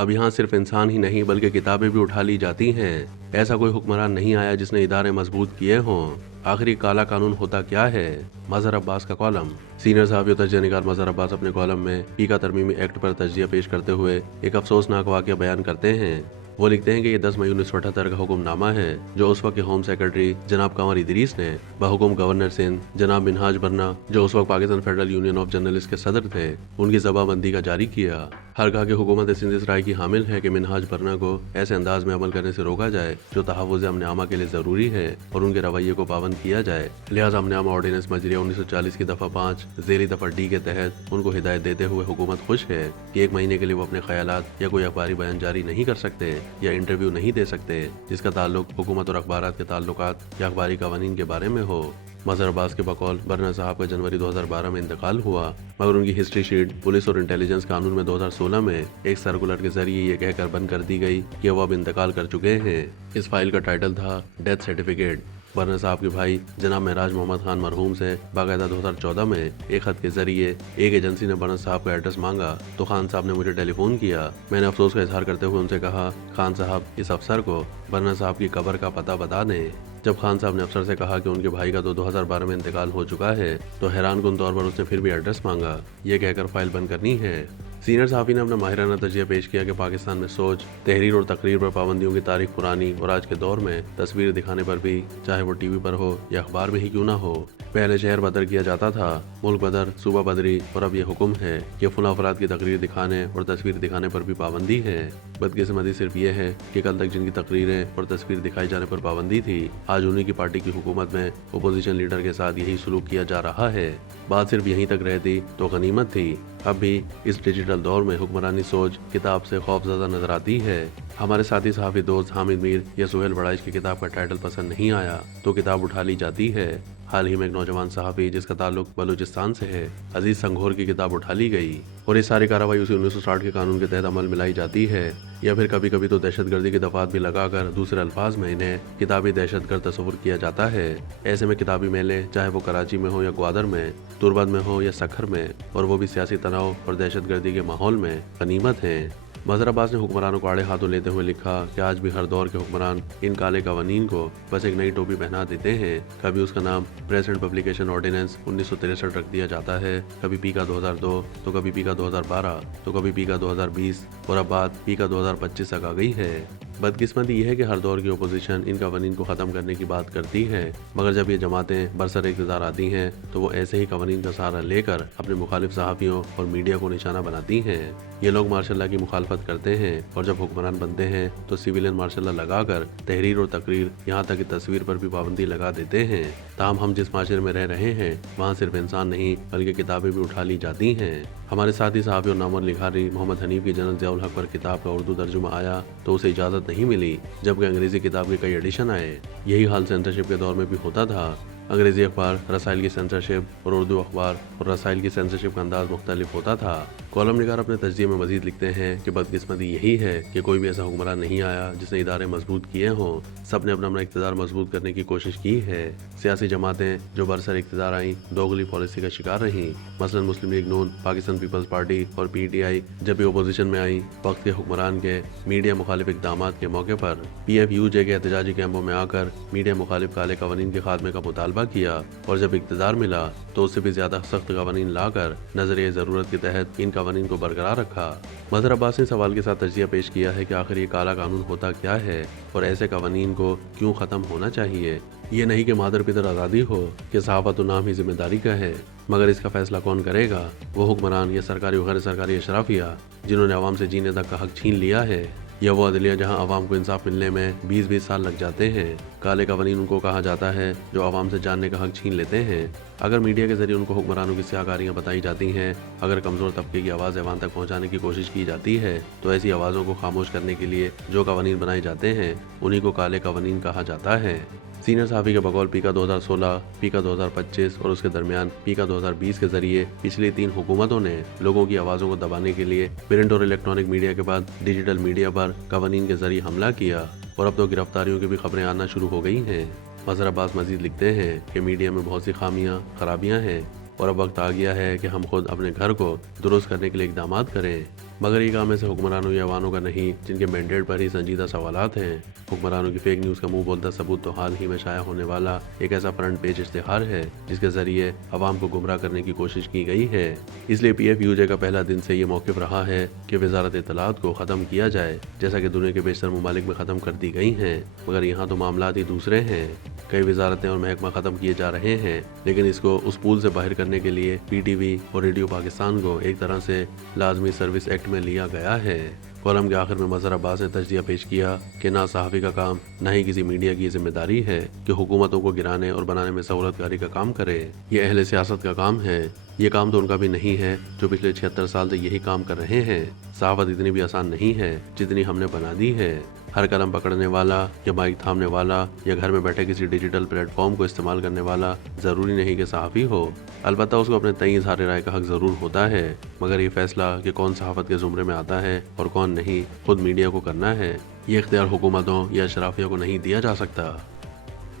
अब यहाँ सिर्फ इंसान ही नहीं बल्कि किताबें भी उठा ली जाती हैं। ऐसा कोई हुक्मरान नहीं आया जिसने इदारे मजबूत किए हों। आखिर ये काला कानून होता क्या है? मजहर अब्बास का कॉलम। सीनियर सहाफ़ी और तजज़िया निगार मजहर अब्बास अपने कॉलम में पी का तरमीमी एक्ट पर तजज़िया पेश करते हुए एक अफसोसनाक वाक़या बयान करते हैं। वो लिखते हैं कि ये 10 मई 1978 का हुक्मनामा है जो उस वक्त के होम सेक्रेटरी जनाब कंवर इदरीस ने बहुकुम गवर्नर सिंध जनाब मिनहाज बन्ना, जो उस वक्त Pakistan federal union of journalist के सदर थे, उनकी जबाबंदी का जारी किया। हरगाह की हुकूमत सिंध इस राय की हामिल है कि मिनहाज बन्ना को ऐसे अंदाज में अमल करने से रोका जाए जो तहफ़्फ़ुज़ अमन आमा के लिए ज़रूरी है और उनके रवैये को पाबंद किया जाए। लिहाजा अमन आमा ऑर्डिनेंस मजरिया 1940 की दफ़ा 5 ज़ेली दफ़ा डी के तहत उनको हिदायत देते हुए हुकूमत खुश है कि 1 महीने के लिए वो अपने ख्यालात या कोई अखबारी बयान जारी नहीं कर सकते या इंटरव्यू नहीं दे सकते जिसका ताल्लुक हुकूमत और अखबारात के ताल्लुकात या अखबारी कवानीन के बारे में हो। मजहर अब्बास के बकौल बरना साहब का जनवरी 2012 में इंतकाल हुआ, मगर उनकी हिस्ट्री शीट पुलिस और इंटेलिजेंस कानून में 2016 में एक सर्कुलर के जरिए ये कहकर बंद कर दी गई कि वो अब इंतकाल कर चुके हैं। इस फाइल का टाइटल था डेथ सर्टिफिकेट। बरना साहब के भाई जनाब महराज मोहम्मद खान मरहूम से बाकायदा 2014 में एक खत के जरिए एक एजेंसी ने बरना साहब का एड्रेस मांगा तो खान साहब ने मुझे टेलीफोन किया। मैंने अफसोस का इजहार करते हुए उनसे कहा, खान साहब इस अफसर को बरना साहब की कब्र का पता बता दें। जब खान साहब ने अफसर से कहा कि उनके भाई का तो 2012 में इंतकाल हो चुका है तो हैरानकुन तौर पर उसने फिर भी एड्रेस मांगा, ये कहकर फाइल बंद करनी है। सीनियर सहाफ़ी ने अपना माहिराना तजिया पेश किया कि पाकिस्तान में सोच, तहरीर और तकरीर पर पाबंदियों की तारीख पुरानी और आज के दौर में तस्वीर दिखाने पर भी, चाहे वो टीवी पर हो या अखबार में ही क्यों ना हो। पहले शहर बदर किया जाता था, मुल्क बदर, सूबा बदरी, और अब ये हुक्म है कि फला अफराद की तकरीर दिखाने और तस्वीर दिखाने पर भी पाबंदी है। बदकिस्मती सिर्फ ये है कि कल तक जिनकी तकरीरें और तस्वीर दिखाई जाने पर पाबंदी थी, आज उन्हीं की पार्टी की हुकूमत में अपोजिशन लीडर के साथ यही सलूक किया जा रहा है। बात सिर्फ यहीं तक रहती तो गनीमत थी। अब भी इस डिजिटल दौर में हुक्मरानी सोच किताब से खौफज़दा नजर आती है। हमारे साथी सहाफ़ी दोस्त हामिद मीर या सुहेल बड़ाइश की किताब का टाइटल पसंद नहीं आया तो किताब उठा ली जाती है। हाल ही में एक नौजवान सहाफ़ी जिसका ताल्लुक बलूचिस्तान से है, अजीज संघोर की किताब उठा ली गई और ये सारी कार्रवाई उसी 1960 के कानून के तहत अमल में लाई जाती है, या फिर कभी कभी तो दहशतगर्दी के दफात भी लगाकर दूसरे अल्फाज में इन्हें किताबी दहशतगर्द तस्वुर किया जाता है। ऐसे में किताबी मेले चाहे वो कराची में हो या ग्वादर में, तुर्बत में हो या सखर में, और वो भी सियासी तनाव और दहशतगर्दी के माहौल में, गनीमत हैं। मजहर अब्बास ने हुक्मरानों को आड़े हाथों लेते हुए लिखा कि आज भी हर दौर के हुक्मरान इन काले कवानीन को बस एक नई टोपी पहना देते हैं। कभी उसका नाम प्रेस एंड पब्लिकेशन ऑर्डिनेंस 1963 रख दिया जाता है, कभी पी का 2002, तो कभी पी का 2012, तो कभी पी का 2020, और अब बात पी का 2025 तक आ गई है। बदकिस्मती यह है कि हर दौर की अपोजिशन इन कवानीन को ख़त्म करने की बात करती है, मगर जब ये जमातें बरसर इक़्तिदार आती हैं तो वो ऐसे ही कवानीन का सहारा लेकर अपने मुखालिफ सहाफ़ियों और मीडिया को निशाना बनाती हैं। ये लोग मार्शल लॉ की मुखालफत करते हैं और जब हुक्मरान बनते हैं तो सिविलियन मार्शल लॉ लगाकर तहरीर और तकरीर, यहाँ तक कि तस्वीर पर भी पाबंदी लगा देते हैं। ताहम हम जिस माशरे में रह रहे हैं वहाँ सिर्फ इंसान नहीं बल्कि किताबें भी उठा ली जाती हैं। हमारे साथी सहाफ़ी और नामवर लिखारी मोहम्मद हनीफ की जनरल ज़ियाउल हक पर किताब का उर्दू तर्जुमा आया तो उसे इजाज़त नहीं मिली, जबकि अंग्रेज़ी किताब के कई एडिशन आए। यही हाल सेंसरशिप के दौर में भी होता था। अंग्रेज़ी अखबार रसाइल की सेंसरशिप और उर्दू अखबार और रसाइल की सेंसरशिप का अंदाज मुख्तलिफ होता था। कॉलम निगार अपने तज्ज़िये में मज़ीद लिखते हैं कि बदकिस्मती यही है कि कोई भी ऐसा हुक्मरान नहीं आया जिसने इदारे मजबूत किए हों। सब ने अपना अपना इक़्तिदार मजबूत करने की कोशिश की है। सियासी जमातें जो बरसर इक़्तिदार आईं दोगली पॉलिसी का शिकार रहीं। मसलन मुस्लिम लीग नून, पाकिस्तान पीपल्स पार्टी और PTI जब भी अपोजिशन में आई, वक्त के हुक्मरान के मीडिया मुखालिफ इक़दामात के मौके पर PFUJ के एहतजाजी कैंपों में आकर मीडिया मुखालिफ काले कवानीन के खात्मे का मुतालबा किया, और जब इक़्तिदार मिला तो उससे भी ज्यादा सख्त कवानीन लाकर नजरिए ज़रूरत के तहत इन कवानीन को बरकरार रखा। मजहर अब्बास ने सवाल के साथ तज्ज़िया पेश किया है कि आखिर ये काला कानून होता क्या है और ऐसे कवानीन को क्यों ख़त्म होना चाहिए। ये नहीं कि मादर पितर आज़ादी हो कि सहाफ़त नाम ही जिम्मेदारी का है, मगर इसका फैसला कौन करेगा? वो हुक्मरान या सरकारी और गैर सरकारी अशराफिया जिन्होंने अवाम से जीने तक का हक छीन लिया है, या वो अदलिया जहां अवाम को इंसाफ मिलने में 20-20 साल लग जाते हैं। काले कवानीन उनको कहा जाता है जो अवाम से जानने का हक छीन लेते हैं। अगर मीडिया के जरिए उनको हुक्मरानों की स्याहकारियाँ बताई जाती हैं, अगर कमज़ोर तबके की आवाज़ अवाम तक पहुँचाने की कोशिश की जाती है, तो ऐसी आवाज़ों को खामोश करने के लिए जो कवानीन बनाए जाते हैं उन्हीं को काले कवानीन कहा जाता है। सीनियर सहाफ़ी के बकौल पी का 2016, पी का 2025 और उसके दरमियान पी का 2020 के जरिए पिछली 3 हुकूमतों ने लोगों की आवाज़ों को दबाने के लिए प्रिंट और इलेक्ट्रॉनिक मीडिया के बाद डिजिटल मीडिया पर कवानीन के जरिए हमला किया, और अब तो गिरफ्तारियों की भी खबरें आना शुरू हो गई हैं। मजहर अब्बास मजीद लिखते हैं कि मीडिया में बहुत सी खामियां, खराबियां हैं और अब वक्त आ गया है कि हम खुद अपने घर को दुरुस्त करने के लिए इक़दामात करें। मगर ये काम ऐसे हुक्मरानों या अवानों का नहीं जिनके मैंडेट पर ही संजीदा सवालात हैं। हुक्मरानों की फेक न्यूज़ का मुंह बोलता सबूत तो हाल ही में शाया होने वाला एक ऐसा फ्रंट पेज इश्तिहार है जिसके जरिए अवाम को गुमराह करने की कोशिश की गई है। इसलिए PFUJ का पहला दिन से ये मौक़िफ़ रहा है कि वजारत इत्तलात को ख़त्म किया जाए, जैसा कि दुनिया के बेशतर ममालिक में ख़त्म कर दी गई हैं। मगर यहाँ तो मामलात ही दूसरे हैं। कई वजारतें और महकमा ख़त्म किए जा रहे हैं, लेकिन इसको उस पूल से बाहर करने के लिए PTV और रेडियो पाकिस्तान को एक तरह से लाजमी सर्विस एक्ट में लिया गया है। कॉलम के आखिर में मज़हर अब्बास ने तजदिया पेश किया कि ना सहाफ़ी का काम न ही किसी मीडिया की जिम्मेदारी है कि हुकूमतों को गिराने और बनाने में सहूलतकारी का काम करे। ये अहले सियासत का काम है। ये काम तो उनका भी नहीं है जो पिछले 76 साल से यही काम कर रहे हैं। सहाफ़त इतनी भी आसान नहीं है जितनी हमने बना दी है। हर कलम पकड़ने वाला या माइक थामने वाला या घर में बैठे किसी डिजिटल प्लेटफॉर्म को इस्तेमाल करने वाला ज़रूरी नहीं कि सहाफ़ी हो। अलबत्ता उसको अपने तय इज़हार राय का हक ज़रूर होता है, मगर ये फैसला कि कौन सहाफ़त के ज़ुमरे में आता है और कौन नहीं खुद मीडिया को करना है। ये इख्तियार हुकूमतों या अशराफिया को नहीं दिया जा सकता।